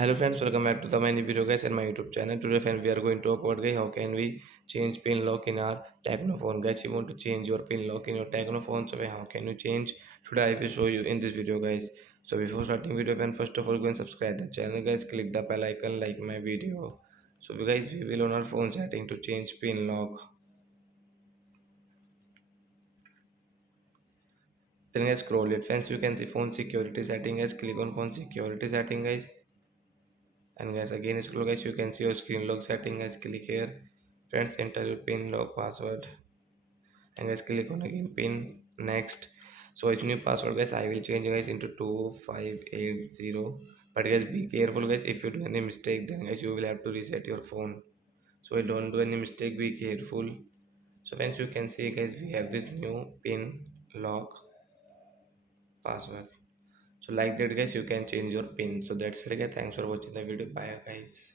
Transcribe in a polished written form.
Hello friends, welcome back to the many video guys and my YouTube channel. Today friends we are going to talk about guys how can we change pin lock in our Tecno phone. Guys, you want to change your pin lock in your Tecno phone, so how can you change? Today I will show you in this video guys. So before starting video, friend, first of all go and subscribe the channel guys, click the bell icon, like my video. So guys, we will on our phone setting to change pin lock. Then guys, scroll it friends, you can see phone security setting guys, click on phone security setting guys. And guys, again scroll guys, you can see your screen lock setting guys, click here. Friends, enter your pin lock password and guys click on again pin. Next, so it's new password guys, I will change guys into 2580. But guys, be careful guys, if you do any mistake then guys you will have to reset your phone. So don't do any mistake, be careful. So friends, you can see guys, we have this new pin lock password. So like that guys, you can change your pin. So that's it guys, thanks for watching the video, bye guys.